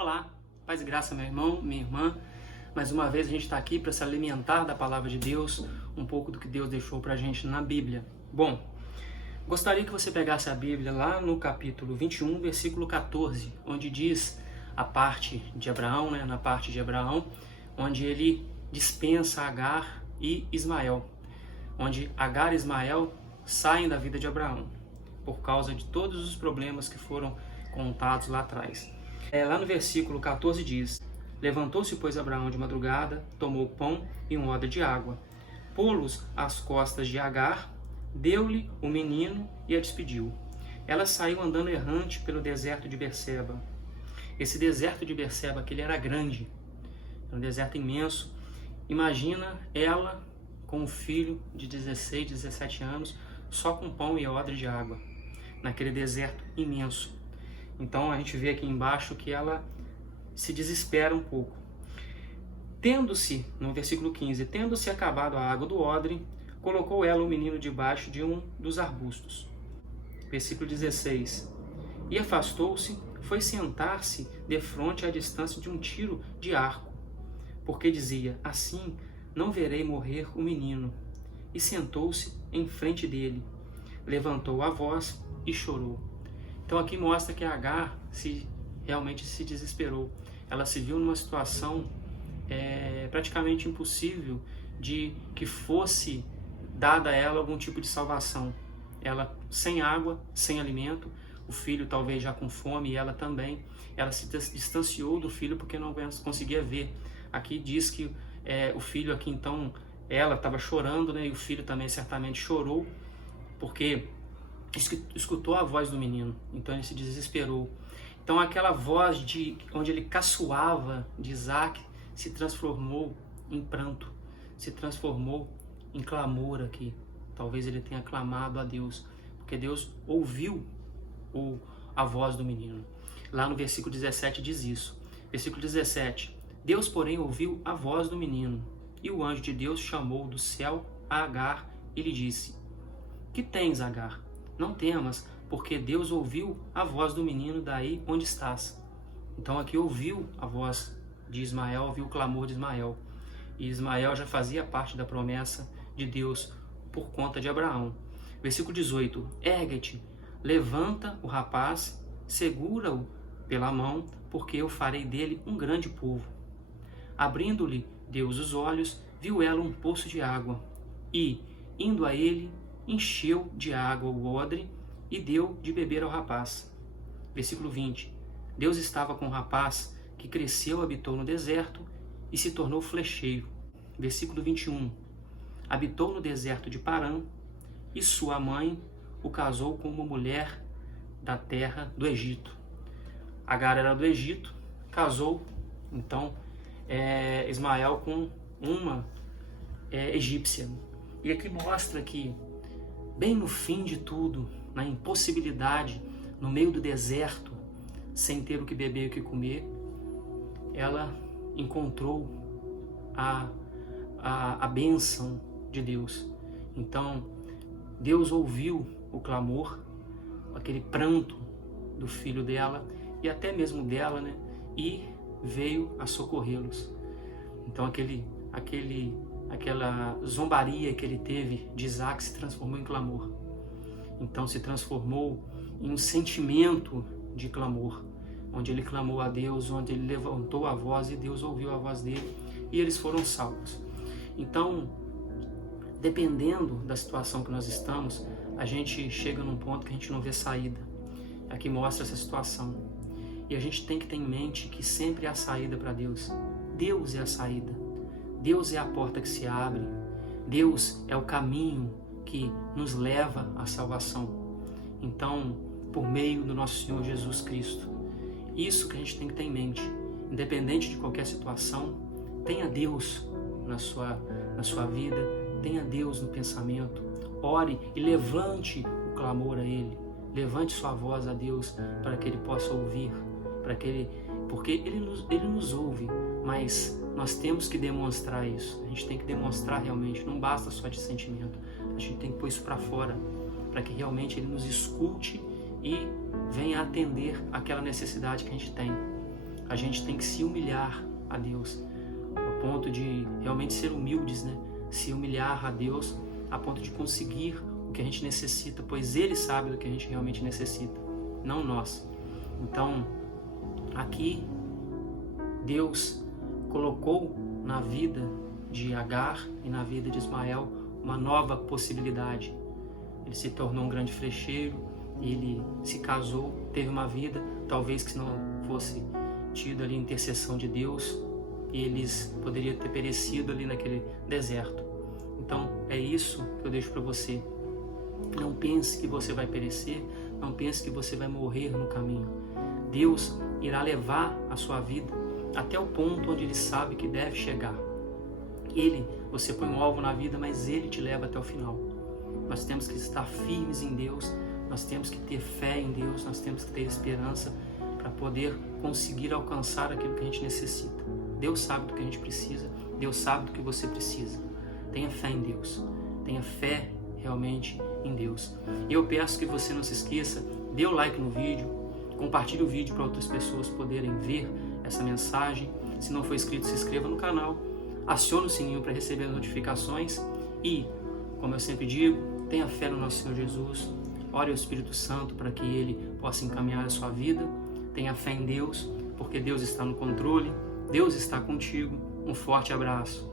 Olá, paz e graça, meu irmão, minha irmã. Mais uma vez a gente está aqui para se alimentar da palavra de Deus, um pouco do que Deus deixou para a gente na Bíblia. Bom, gostaria que você pegasse a Bíblia lá no capítulo 21, versículo 14, onde diz a parte de Abraão, na parte de Abraão, onde ele dispensa Agar e Ismael, onde Agar e Ismael saem da vida de Abraão, por causa de todos os problemas que foram contados lá atrás. Lá no versículo 14 diz: Levantou-se, pois, Abraão de madrugada, tomou pão e um odre de água, pô-los às costas de Agar, deu-lhe o menino e a despediu. Ela saiu andando errante pelo deserto de Berseba. Esse deserto de Berseba, que ele era grande, era um deserto imenso. Imagina ela com um filho de 16, 17 anos, só com pão e odre de água, naquele deserto imenso. Então a gente vê aqui embaixo que ela se desespera um pouco. Tendo-se, no versículo 15, tendo-se acabado a água do odre, colocou ela o menino debaixo de um dos arbustos. Versículo 16. E afastou-se, foi sentar-se defronte à distância de um tiro de arco, porque dizia: assim não verei morrer o menino. E sentou-se em frente dele, levantou a voz e chorou. Então aqui mostra que Agar realmente se desesperou. Ela se viu numa situação praticamente impossível de que fosse dada a ela algum tipo de salvação. Ela sem água, sem alimento, o filho talvez já com fome e ela também. Ela se distanciou do filho porque não conseguia ver. Aqui diz que o filho aqui então, ela estava chorando, e o filho também certamente chorou, porque escutou a voz do menino, então ele se desesperou. Então aquela voz onde ele caçoava de Isaac se transformou em pranto, se transformou em clamor aqui. Talvez ele tenha clamado a Deus, porque Deus ouviu a voz do menino. Lá no versículo 17 diz isso. Versículo 17: Deus, porém, ouviu a voz do menino, e o anjo de Deus chamou do céu a Agar e lhe disse: Que tens, Agar? Não temas, porque Deus ouviu a voz do menino daí onde estás. Então aqui ouviu a voz de Ismael, ouviu o clamor de Ismael. E Ismael já fazia parte da promessa de Deus por conta de Abraão. Versículo 18: Ergue-te, levanta o rapaz, segura-o pela mão, porque eu farei dele um grande povo. Abrindo-lhe Deus os olhos, viu ela um poço de água, e, indo a ele, encheu de água o odre e deu de beber ao rapaz. Versículo 20. Deus estava com o rapaz, que cresceu, habitou no deserto e se tornou flecheiro. Versículo 21. Habitou no deserto de Parã, e sua mãe o casou com uma mulher da terra do Egito. Agar era do Egito, casou então Ismael com uma egípcia. E aqui mostra que bem no fim de tudo, na impossibilidade, no meio do deserto, sem ter o que beber e o que comer, ela encontrou a bênção de Deus. Então, Deus ouviu o clamor, aquele pranto do filho dela, e até mesmo dela, e veio a socorrê-los. Então, aquela zombaria que ele teve de Isaac se transformou em clamor. Então se transformou em um sentimento de clamor, onde ele clamou a Deus, onde ele levantou a voz e Deus ouviu a voz dele e eles foram salvos. Então, dependendo da situação que nós estamos, a gente chega num ponto que a gente não vê saída. Aqui mostra essa situação. E a gente tem que ter em mente que sempre há saída para Deus. Deus é a saída. Deus é a porta que se abre. Deus é o caminho que nos leva à salvação. Então, por meio do nosso Senhor Jesus Cristo. Isso que a gente tem que ter em mente. Independente de qualquer situação, tenha Deus na sua vida, tenha Deus no pensamento. Ore e levante o clamor a Ele. Levante sua voz a Deus para que Ele possa ouvir, porque Ele nos ouve, mas nós temos que demonstrar isso. A gente tem que demonstrar realmente, não basta só de sentimento. A gente tem que pôr isso para fora, para que realmente Ele nos escute e venha atender aquela necessidade que a gente tem. a gente tem que se humilhar a Deus, ao ponto de realmente ser humildes, né? Se humilhar a Deus, a ponto de conseguir o que a gente necessita, pois Ele sabe do que a gente realmente necessita, não nós. Então, aqui, Deus colocou na vida de Agar e na vida de Ismael uma nova possibilidade. Ele se tornou um grande flecheiro, ele se casou, teve uma vida, talvez que se não fosse tido ali a intercessão de Deus, eles poderiam ter perecido ali naquele deserto. Então é isso que eu deixo para você. Não pense que você vai perecer, não pense que você vai morrer no caminho. Deus irá levar a sua vida até o ponto onde Ele sabe que deve chegar. Você põe um alvo na vida, mas Ele te leva até o final. Nós temos que estar firmes em Deus, nós temos que ter fé em Deus, nós temos que ter esperança para poder conseguir alcançar aquilo que a gente necessita. Deus sabe do que a gente precisa, Deus sabe do que você precisa. Tenha fé em Deus, tenha fé realmente em Deus. Eu peço que você não se esqueça, dê o like no vídeo, compartilhe o vídeo para outras pessoas poderem ver essa mensagem. Se não for inscrito, se inscreva no canal, acione o sininho para receber as notificações e, como eu sempre digo, tenha fé no nosso Senhor Jesus, ore ao Espírito Santo para que Ele possa encaminhar a sua vida, tenha fé em Deus, porque Deus está no controle, Deus está contigo. Um forte abraço.